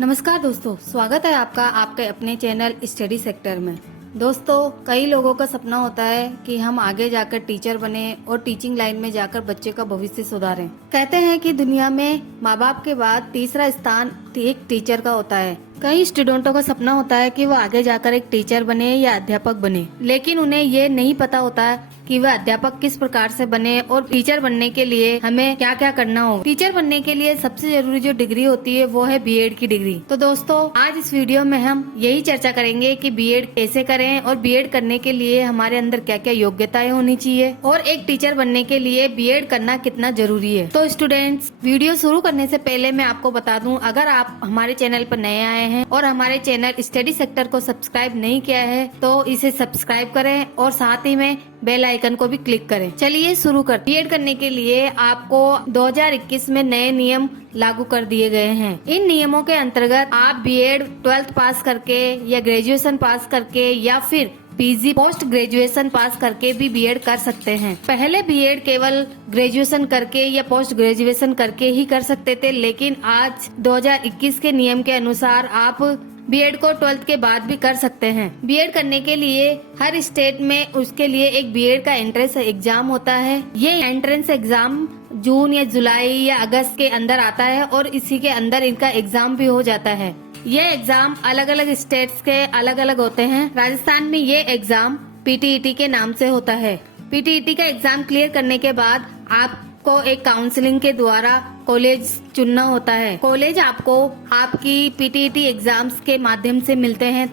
नमस्कार दोस्तों, स्वागत है आपका आपके अपने चैनल स्टडी सेक्टर में। दोस्तों, कई लोगों का सपना होता है कि हम आगे जाकर टीचर बने और टीचिंग लाइन में जाकर बच्चे का भविष्य सुधारें। कहते हैं कि दुनिया में माँ बाप के बाद तीसरा स्थान एक टीचर का होता है। कई स्टूडेंटों का सपना होता है कि वो आगे जाकर एक टीचर बने या अध्यापक बने, लेकिन उन्हें ये नहीं पता होता कि वह अध्यापक किस प्रकार से बने और टीचर बनने के लिए हमें क्या क्या करना हो। टीचर बनने के लिए सबसे जरूरी जो डिग्री होती है वो है बीएड की डिग्री। तो दोस्तों, आज इस वीडियो में हम यही चर्चा करेंगे कि बीएड कैसे करें और बीएड करने के लिए हमारे अंदर क्या क्या योग्यताएं होनी चाहिए और एक टीचर बनने के लिए बीएड करना कितना जरूरी है। तो स्टूडेंट्स, वीडियो शुरू करने से पहले मैं आपको बता दूं, अगर आप हमारे चैनल पर नए आए हैं और हमारे चैनल स्टडी सेक्टर को सब्सक्राइब नहीं किया है तो इसे सब्सक्राइब करें और साथ ही में बेल आइकन को भी क्लिक करें। चलिए शुरू कर। बीएड करने के लिए आपको 2021 में नए नियम लागू कर दिए गए हैं। इन नियमों के अंतर्गत आप बीएड 12th पास करके या ग्रेजुएशन पास करके या फिर पीजी पोस्ट ग्रेजुएशन पास करके भी बीएड कर सकते हैं। पहले बीएड केवल ग्रेजुएशन करके या पोस्ट ग्रेजुएशन करके ही कर सकते थे, लेकिन आज 2021 के नियम के अनुसार आप बीएड को 12th के बाद भी कर सकते हैं। बीएड करने के लिए हर स्टेट में उसके लिए एक बीएड का एंट्रेंस एग्जाम होता है। ये एंट्रेंस एग्जाम जून या जुलाई या अगस्त के अंदर आता है और इसी के अंदर इनका एग्जाम भी हो जाता है। ये एग्जाम अलग अलग स्टेट्स के अलग अलग होते हैं। राजस्थान में ये एग्जाम पीटीईटी के नाम से होता है। पीटीईटी का एग्जाम क्लियर करने के बाद आपको एक काउंसलिंग के द्वारा कॉलेज चुनना होता है। कॉलेज आपको आपकी पीटीईटी एग्जाम्स के माध्यम से मिलते हैं,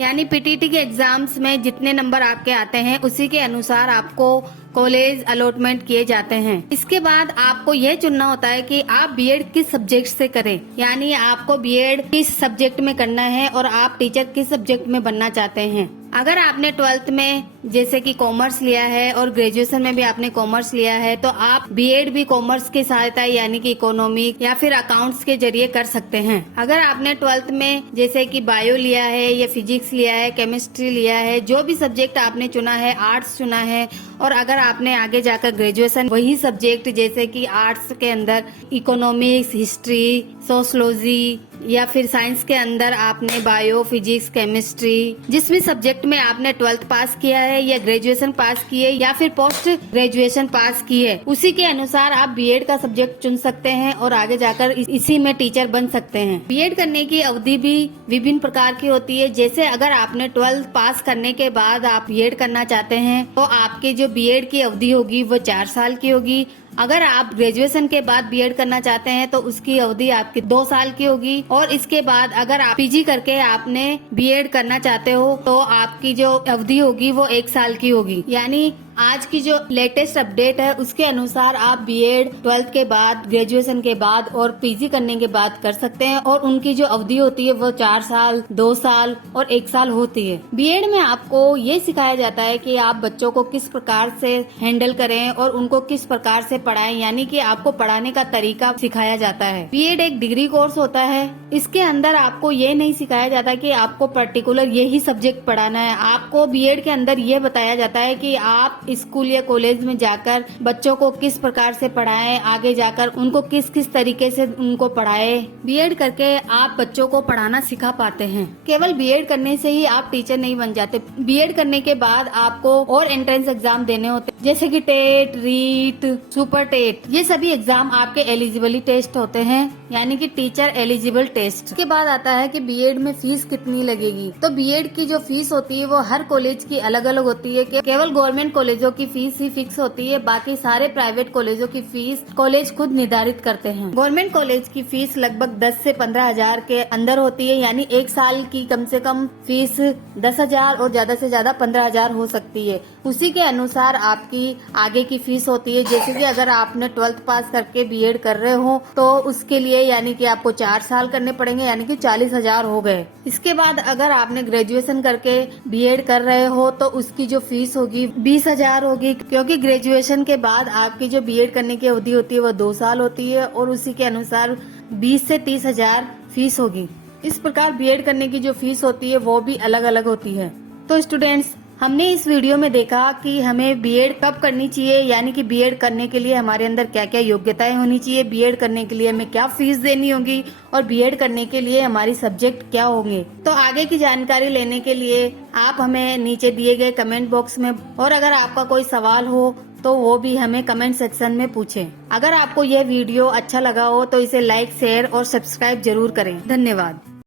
यानी पीटीईटी के एग्जाम्स में जितने नंबर आपके आते हैं उसी के अनुसार आपको कॉलेज अलॉटमेंट किए जाते हैं। इसके बाद आपको यह चुनना होता है कि आप बीएड किस सब्जेक्ट से करें, यानी आपको बीएड किस सब्जेक्ट में करना है और आप टीचर किस सब्जेक्ट में बनना चाहते हैं। अगर आपने 12th में जैसे कि कॉमर्स लिया है और ग्रेजुएशन में भी आपने कॉमर्स लिया है तो आप बीएड भी कॉमर्स की सहायता यानी कि इकोनॉमिक या फिर अकाउंट्स के जरिए कर सकते हैं। अगर आपने 12th में जैसे कि बायो लिया है या फिजिक्स लिया है, केमिस्ट्री लिया है, जो भी सब्जेक्ट आपने चुना है, आर्ट्स चुना है, और अगर आपने आगे जाकर ग्रेजुएशन वही सब्जेक्ट जैसे कि आर्ट्स के अंदर इकोनॉमिक्स, हिस्ट्री, सोशलॉजी या फिर साइंस के अंदर आपने बायो, फिजिक्स, केमिस्ट्री, जिस भी सब्जेक्ट में आपने 12th पास किया है या ग्रेजुएशन पास किए या फिर पोस्ट ग्रेजुएशन पास की है, उसी के अनुसार आप बीएड का सब्जेक्ट चुन सकते हैं और आगे जाकर इसी में टीचर बन सकते हैं। बीएड करने की अवधि भी विभिन्न प्रकार की होती है। जैसे अगर आपने 12th पास करने के बाद आप बीएड करना चाहते हैं तो आपकी जो बीएड की अवधि होगी वो 4 साल की होगी। अगर आप ग्रेजुएशन के बाद बीएड करना चाहते हैं तो उसकी अवधि आपकी 2 साल की होगी, और इसके बाद अगर आप पीजी करके आपने बीएड करना चाहते हो तो आपकी जो अवधि होगी वो 1 साल की होगी। यानी आज की जो लेटेस्ट अपडेट है उसके अनुसार आप बीएड 12th के बाद, ग्रेजुएशन के बाद और पीजी करने के बाद कर सकते हैं, और उनकी जो अवधि होती है वो 4 साल, 2 साल और 1 साल होती है। बीएड में आपको ये सिखाया जाता है कि आप बच्चों को किस प्रकार से हैंडल करें और उनको किस प्रकार से पढ़ाएं, यानी कि आपको पढ़ाने का तरीका सिखाया जाता है। बीएड एक डिग्री कोर्स होता है। इसके अंदर आपको ये नहीं सिखाया जाता कि आपको पर्टिकुलर यही सब्जेक्ट पढ़ाना है। आपको बीएड के अंदर ये बताया जाता है कि आप स्कूल या कॉलेज में जाकर बच्चों को किस प्रकार से पढ़ाएं, आगे जाकर उनको किस किस तरीके से उनको पढ़ाएं। बीएड करके आप बच्चों को पढ़ाना सिखा पाते हैं। केवल बीएड करने से ही आप टीचर नहीं बन जाते। बीएड करने के बाद आपको और एंट्रेंस एग्जाम देने होते हैं, जैसे कि टेट, रीट, सुपर टेट। ये सभी एग्जाम आपके एलिजिबिलिटी टेस्ट होते हैं, यानी कि टीचर एलिजिबल टेस्ट। इसके बाद आता है कि बीएड में फीस कितनी लगेगी। तो बीएड की जो फीस होती है वो हर कॉलेज की अलग अलग होती है। केवल गवर्नमेंट कॉलेजों की फीस ही फिक्स होती है, बाकी सारे प्राइवेट कॉलेजों की फीस कॉलेज खुद निर्धारित करते हैं। गवर्नमेंट कॉलेज की फीस लगभग 10 से 15 हजार के अंदर होती है, यानी 1 साल की कम से कम फीस 10,000 और ज्यादा से ज्यादा 15,000 हो सकती है। उसी के अनुसार आपकी आगे की फीस होती है। जैसे कि अगर आपने 12th पास करके बीएड कर रहे हो तो उसके लिए यानी कि आपको 4 साल करने पड़ेंगे, यानी कि 40,000 हो गए। इसके बाद अगर आपने ग्रेजुएशन करके बीएड कर रहे हो तो उसकी जो फीस होगी 20,000 होगी, क्योंकि ग्रेजुएशन के बाद आपकी जो बीएड करने की अवधि होती है वो 2 साल होती है और उसी के अनुसार 20 से 30,000 फीस होगी। इस प्रकार बीएड करने की जो फीस होती है वो भी अलग अलग होती है। तो स्टूडेंट्स, हमने इस वीडियो में देखा कि हमें बीएड कब करनी चाहिए, यानी कि बीएड करने के लिए हमारे अंदर क्या क्या योग्यताएं होनी चाहिए, बीएड करने के लिए हमें क्या फीस देनी होगी और बीएड करने के लिए हमारी सब्जेक्ट क्या होंगे। तो आगे की जानकारी लेने के लिए आप हमें नीचे दिए गए कमेंट बॉक्स में, और अगर आपका कोई सवाल हो तो वो भी हमें कमेंट सेक्शन में पूछें। अगर आपको यह वीडियो अच्छा लगा हो तो इसे लाइक, शेयर और सब्सक्राइब जरूर करें। धन्यवाद।